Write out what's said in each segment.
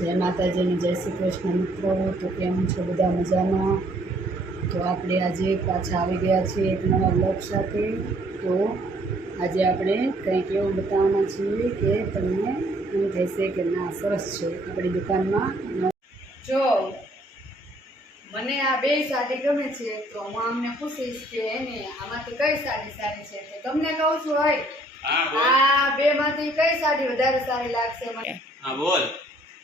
જય માતાજીની જય શ્રી કૃષ્ણ મિત્રો તો કેમ છો બધા મજામાં? તો આપણે આજે પાછા આવી ગયા છીએ એક નવા બ્લોગ સાથે. તો આજે આપણે કંઈક એવું બતાવવાના છીએ કે તમને એમ થશે કે ના સરસ છે આપણી દુકાનમાં. જો મને આ બે સાડી ગમે છે તો હું અમને પૂછીશ કે એને આમાંથી કઈ સાડી સારી છે? તો તમને કહું છું હોય આ બે માંથી કઈ સાડી વધારે સારી લાગશે મને? હા બોલ.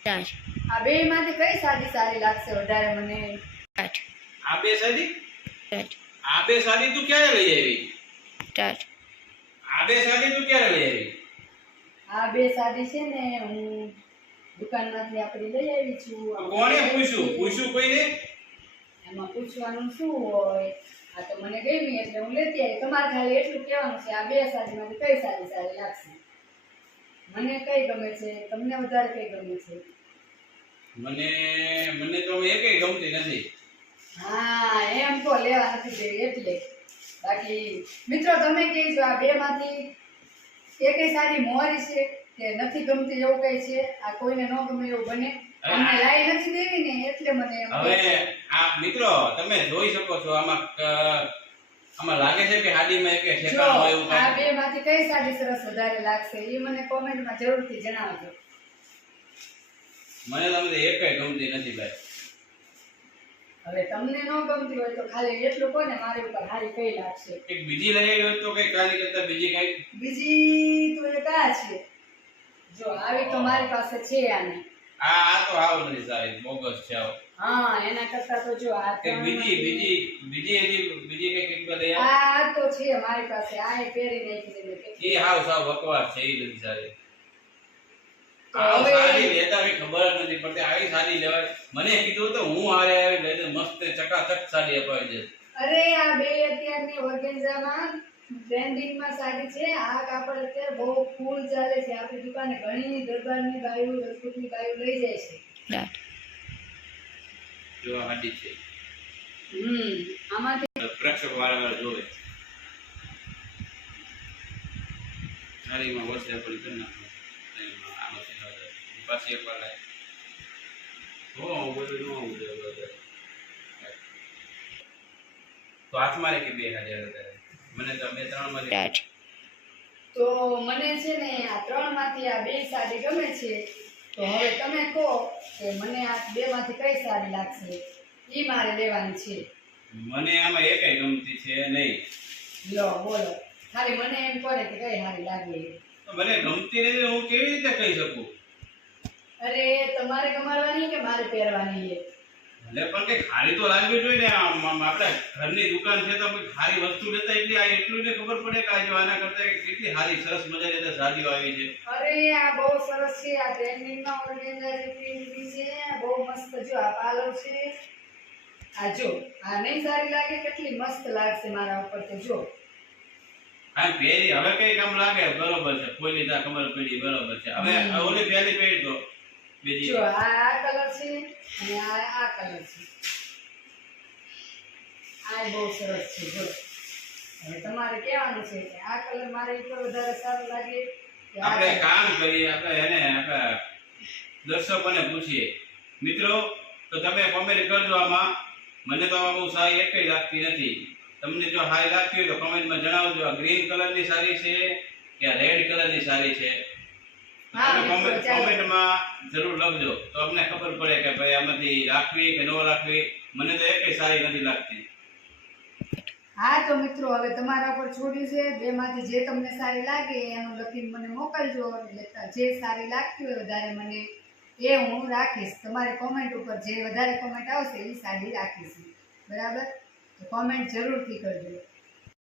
ચાર આ બે માંથી કઈ સાડી સારી લાગશે વધારે મને? આઠ આ બે સાડી આઠ આ બે સાડી તું ક્યારે લઈ આવી? આઠ આ બે સાડી તું ક્યારે લઈ આવી? આ બે સાડી છે ને હું દુકાનમાંથી આપણે લઈ આવી છું. કોણે પૂછ્યું? પૂછ્યું કોઈને? એમાં પૂછવાનું શું હોય? આ તો મને ગમી એટલે હું લેતી આવી. તમારે ખાલી એટલું કહેવાનું છે આ બે સાડીમાંથી કઈ સારી સારી લાગશે? મને કઈ ગમે છે? તમને વધારે કઈ ગમે છે? મને મને તો એકેય ગમતી નથી. હા એમ તો લેવા નથી દેવી એટલે. બાકી મિત્રો તમે કહેજો આ બે માંથી એકેય સારી મોરી છે કે નથી ગમતી એવું કઈ છે? આ કોઈને ન ગમે એવું બને. અમને લાઈ નથી દેવી ને એટલે મને હવે આ મિત્રો તમે જોઈ શકો છો આમાં આમાં લાગે છે કે હાડીમાં એકે હોય એવું આ કાંઈ બે માંથી કઈ સાડી સરસ વધારે લાગશે એ મને કોમેન્ટમાં જરૂરથી જણાવજો. મને તમને એકેય ગમતી નથી ભાઈ. હવે તમને ન ગમતી હોય તો ખાલી એટલું કહો ને મારી ઉપર હારી કઈ લાગશે. એક બીજી લઈ આવી તો કઈ કાની કરતા બીજી કઈ? બીજી તો એ કા છે. જો આવી તો મારી પાસે છે આની. આ આ તો આવ નથી સારી બોગસ છે આવ. હા એના કરતા તો જો આ કે બીજી બીજી બીજી એની બીજી કઈ કંઈક લઈ આ? તો છે મારી પાસે આ એ પહેરી નાખી છે. એ હાવ સાવ બકવાસ છે એ બધી સારી હવે- લેતા કઈ ખબર નથી પડતી. આવી સાડી લેવાય. મને કીધું તો હું હારે આવી લઈને મસ્ત ચકાચક સાડી અપાવી દે અરે આ બે અત્યારની ઓર્ગેન્ઝામાં ટ્રેન્ડિંગમાં સાડી છે. આ કાપડ અત્યારે બહુ ફૂલ ચાલે છે. આપણી દુકાને ઘણી દરબારની ગાયો રજપૂતની ગાયો લઈ જાય છે. આઠ જો છે. હમ આમાંથી પ્રેક્ષક વારંવાર જોવે. સાડીમાં વર્ષે પણ કરી નાખો. એમાં આનો છે પાછી એક વાર લાય. હો, આવું બધું ન હોવું તો હાથમાં રે કે બે સાડી મને તો બે ત્રણમાંથી તો મને છે ને આ ત્રણમાંથી આ બે સાડી ગમે છે તો હવે તમે કહો કે મને આ બેમાંથી કઈ સાડી લાગશે? એ મારે લેવાની છે. મને આમાં એકેય ગમતી છે નહીં. લો બોલો. ખાલી મને એમ પડે કે કઈ સારી લાગે. મને ગમતી નથી હું કેવી રીતે કહી શકું? અરે તમારે કમાવાની કે મારે પહેરવાની છે ભલે પણ કે ખારી તો લાગવી જોઈએ ને. આપણે ઘરની દુકાન છે તો ખારી વસ્તુ લેતા એટલી આ એટલું ને ખબર પડે કે આજે આના કરતા કેટલી સારી સરસ મજાની તો સાદીઓ આવી છે. અરે આ બહુ સરસ છે. આ ટ્રેન્ડિંગમાં ઓર્ગેન્ઝા પ્રિન્ટ છે. બહુ મસ્ત જો આ પાલવ છે. આ જો આ નહીં સારી લાગે કેટલી મસ્ત લાગશે મારા ઉપર તો જો. હા પહેરી હવે કઈ કામ લાગે? બરોબર છે. કોઈ તા ખબર પડી બરોબર છે. હવે ઓલી પહેલી પહેરી દો બીજી. જો આ આ કલર છે અને આ આ કલર છે. આ બહુ સરસ છે જો. હવે તમારે કહેવાનું છે કે આ કલર મારે ઉપર વધારે સારું લાગે કે આપણે કામ કરીએ આપણે એને આપણે દર્શકોને પૂછીએ. મિત્રો તો તમે કોમેન્ટ કરજો આમાં. મને તો આમાં બહુ સારી એકેય લાગતી નથી. તમને જો હાઈ લાગતી હોય તો કોમેન્ટમાં જણાવજો. આ ગ્રીન કલરની સારી છે કે રેડ કલરની સારી છે. કોમેન્ટમાં જરૂર લખજો. તો અમને ખબર પડે કે ભાઈ આમાંથી રાખવી કે ન રાખવી. મને તો એકેય સારી નથી લાગતી. હા તો મિત્રો હવે તમારા પર છોડ્યું છે. બેમાંથી જે તમને સારી લાગે એનું લખીને મને મોકલજો. જે સારી લાગતી હોય વધારે મને એ હું રાખીશ. તમારી કોમેન્ટ ઉપર જે વધારે કોમેન્ટ આવશે એ સાડી રાખીશ. બરાબર? તો કોમેન્ટ જરૂરથી કરજો.